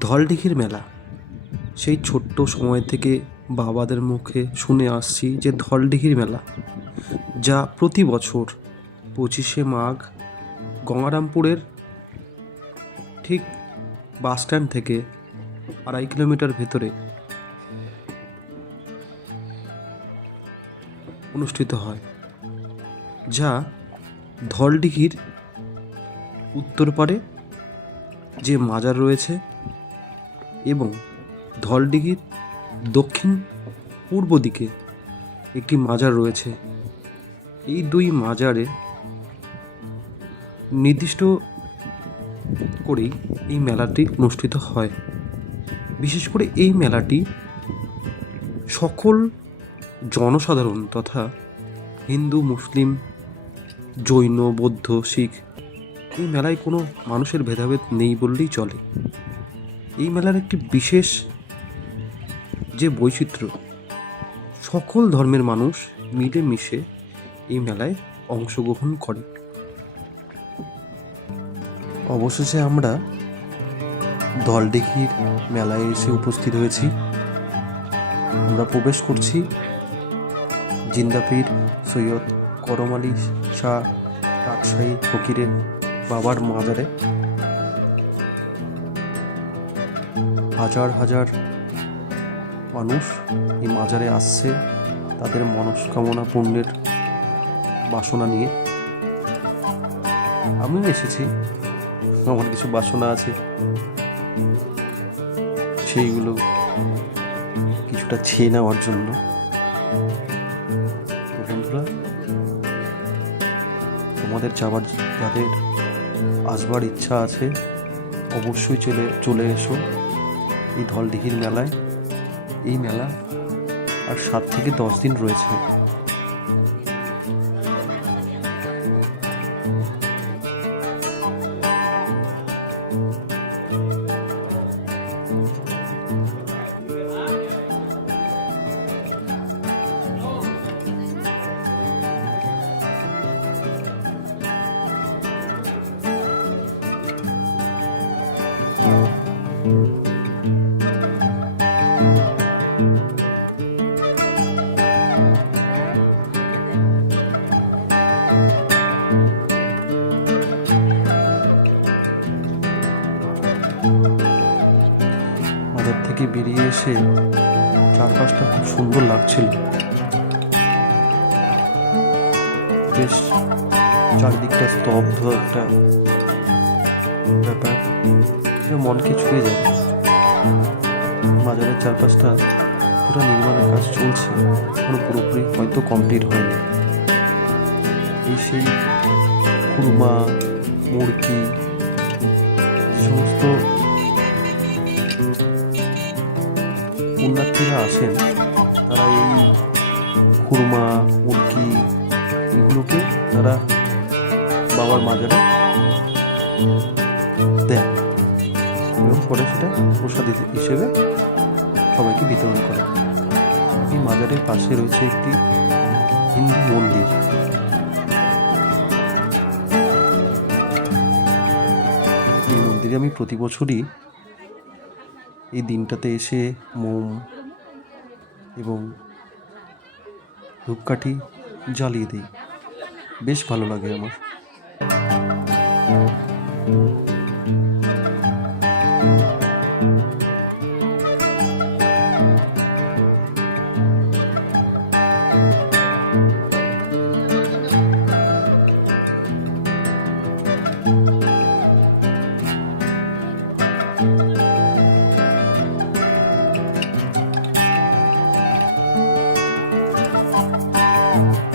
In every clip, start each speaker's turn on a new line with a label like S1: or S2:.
S1: ধলডিঘির মেলা। সেই ছোট্ট সময় থেকে বাবাদের মুখে শুনে আসছি যে ধলডিঘির মেলা, যা প্রতি বছর পঁচিশে মাঘ গঙ্গারামপুরের ঠিক বাস স্ট্যান্ড থেকে আড়াই কিলোমিটার ভেতরে অনুষ্ঠিত হয়, যা ধলডিঘির উত্তর পারে যে মাজার রয়েছে এবং ধলডিঘির দক্ষিণ পূর্ব দিকে একটি মাজার রয়েছে। এই দুই মাজারে নির্দিষ্ট করেই এই মেলাটি অনুষ্ঠিত হয়। বিশেষ করে এই মেলাটি সকল জনসাধারণ তথা হিন্দু, মুসলিম, জৈন, বৌদ্ধ, শিখ এই মেলায় কোনো মানুষের ভেদাভেদ নেই বললেই চলে। এই মেলার একটি বিশেষ যে বৈচিত্র্য, সকল ধর্মের মানুষ মিলেমিশে এই মেলায় অংশগ্রহণ করে। অবশেষে আমরা দলডিঘির মেলায় এসে উপস্থিত হয়েছি। আমরা প্রবেশ করছি জিন্দাপীর সৈয়দ করম আলী শাহ রাজশাহী ফকিরের বাবার মাজারে। হাজার হাজার মানুষ এই মাজারে আসছে তাদের মনস্কামনা পূর্ণের বাসনা নিয়ে। আমিও এসেছি, আমার কিছু বাসনা আছে। সেইগুলো কিছুটা ছেয়ে নেওয়ার জন্য। বন্ধুরা, তোমাদের যাবার, যাদের আসবার ইচ্ছা আছে, অবশ্যই চলে চলে এসো। এই ধলদিঘির মেলায়। এই মেলা আর সাত থেকে দশ দিন রয়েছে। এসে চারপাশটা খুব সুন্দর লাগছিল। বেশ চারদিকটা স্তব্ধ একটা ব্যাপার। মনকে ছুঁয়ে যায়। বাজারের চারপাশটা পুরো নির্মাণের কাজ চলছে। এখনও পুরোপুরি হয়তো কমপ্লিট হয়নি। এই সেই খুরমা, মুরগি সমস্ত পুণ্যার্থীরা আসেন তারা এই খুরমা, মুরগি এগুলোকে তারা বাবার মাজারে দেন। এবং পরে সেটা প্রসাদ হিসেবে সবাইকে বিতরণ করে এই মাজারের পাশে রয়েছে একটি হিন্দু মন্দির। মন্দিরে আমি প্রতি বছরই এই দিনটাতে এসে মোম এবং ধূপকাঠি জ্বালিয়ে দিই। বেশ ভালো লাগে আমার। you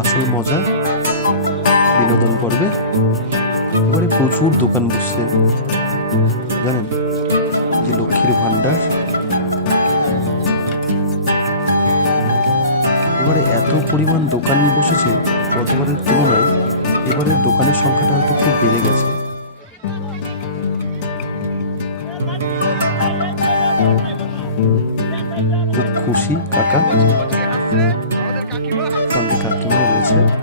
S1: আসল মজা বিনোদন পর্বে। এবারে প্রচুর দোকান বসছে। জানেন? যে লক্ষ্মীর ভাণ্ডার। এবারে এত পরিমাণ দোকান বসেছে গতবারের তুলনায় এবারে দোকানের সংখ্যাটা হয়তো খুব বেড়ে গেছে। খুব খুশি কাকা। রয়েছে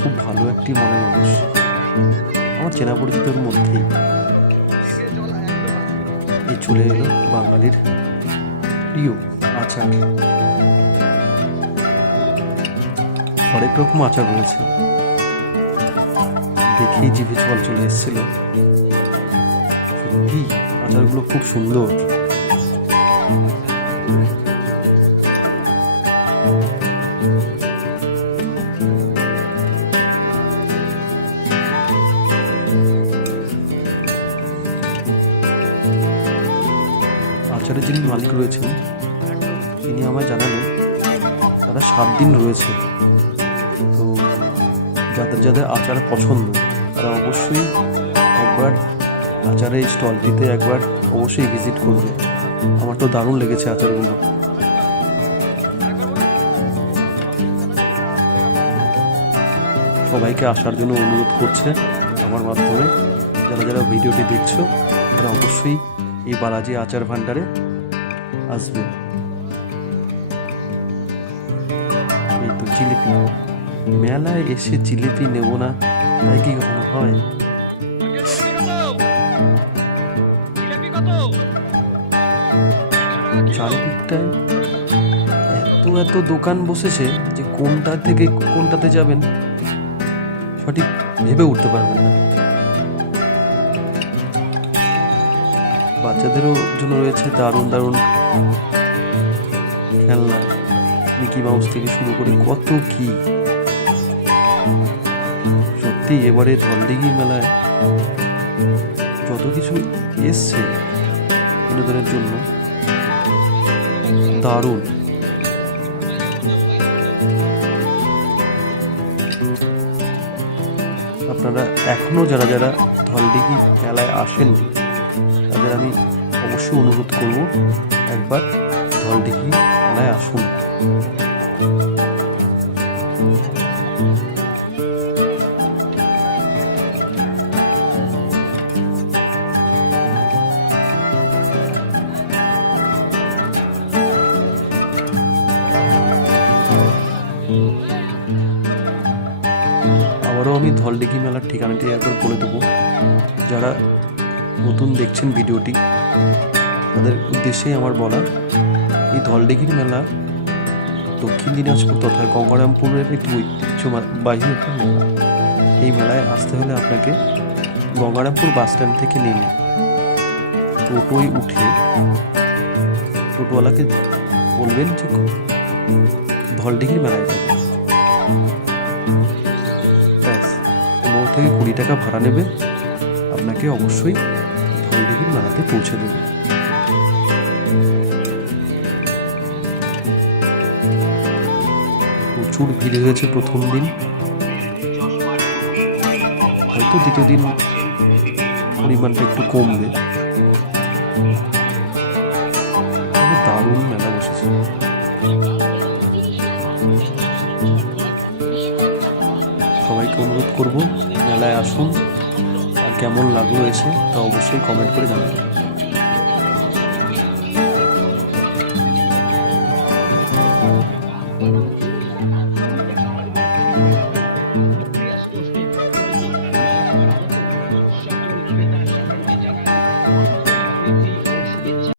S1: খুব ভালো একটি মনের মানুষ। আমার চেনা পরিচিতর মধ্যেই। এই চলে এলো বাঙালির প্রিয় আচার। অনেক রকম আচার রয়েছে। দেখেই জিভে জল চলে এসেছিল। সত্যি আচারগুলো খুব সুন্দর। মালিক রয়েছেন তিনি আমায় জানালেন, তারা সাত দিন রয়েছে। তো যাদের যাদের আচার পছন্দ, তারা অবশ্যই একবার আচারের স্টলটিতে একবার অবশ্যই ভিজিট করবে। আমার তো দারুণ লেগেছে আচারগুলো। সবাইকে আসার জন্য অনুরোধ করছে আমার মাধ্যমে। যারা যারা ভিডিওটি দেখছ, তারা অবশ্যই এই বালাজি আচার ভাণ্ডারে আসবে। এই তো জিলিপি। মেলায় এসে জিলিপি নেব না তাই কি কখনো হয়? চারিদিকটায় এত এত দোকান বসেছে যে কোনটা থেকে কোনটাতে যাবেন সঠিক ভেবে উঠতে পারবেন না। বাচ্চাদেরও জন্য রয়েছে দারুণ দারুণ খেলনা। মিকি মাউস থেকে শুরু করে কত কি। সত্যি এবারে ধলদিঘি মেলায় যত কিছু এসছে বিনোদনের জন্য, দারুণ। আপনারা এখনও যারা যারা ধলদিঘি মেলায় আসেননি তাদের আমি অবশ্যই অনুরোধ করব, একবার ধলদিঘি মেলায় আসুন। আবারও আমি ধলডিঘি মেলার ঠিকানাটি একবার বলে দেবো। যারা নতুন দেখছেন ভিডিওটি, তাদের উদ্দেশ্যেই আমার বলা এই ধলডিঘির মেলা দক্ষিণ দিনাজপুর তথা গঙ্গারামপুরের একটি ঐতিহ্যবাহী একটি মেলা। এই মেলায় আসতে হলে আপনাকে গঙ্গারামপুর বাস স্ট্যান্ড থেকে নেমে টোটোয় উঠে টোটোওয়ালাকে বলবেন যে ধলডিঘির মেলায় ব্যাস, পনেরো থেকে কুড়ি টাকা ভাড়া নেবে। আপনাকে অবশ্যই ধলডিঘির মেলাতে পৌঁছে দেবে। প্রচুর ভিড় হয়েছে প্রথম দিন। হয়তো দ্বিতীয় দিন পরিমাণটা একটু কমবে। দারুণ মেলা বসেছে। সবাইকে অনুরোধ করব, মেলায় আসুন। কেমন লাগল এসে তা অবশ্যই কমেন্ট করে জানাবেন।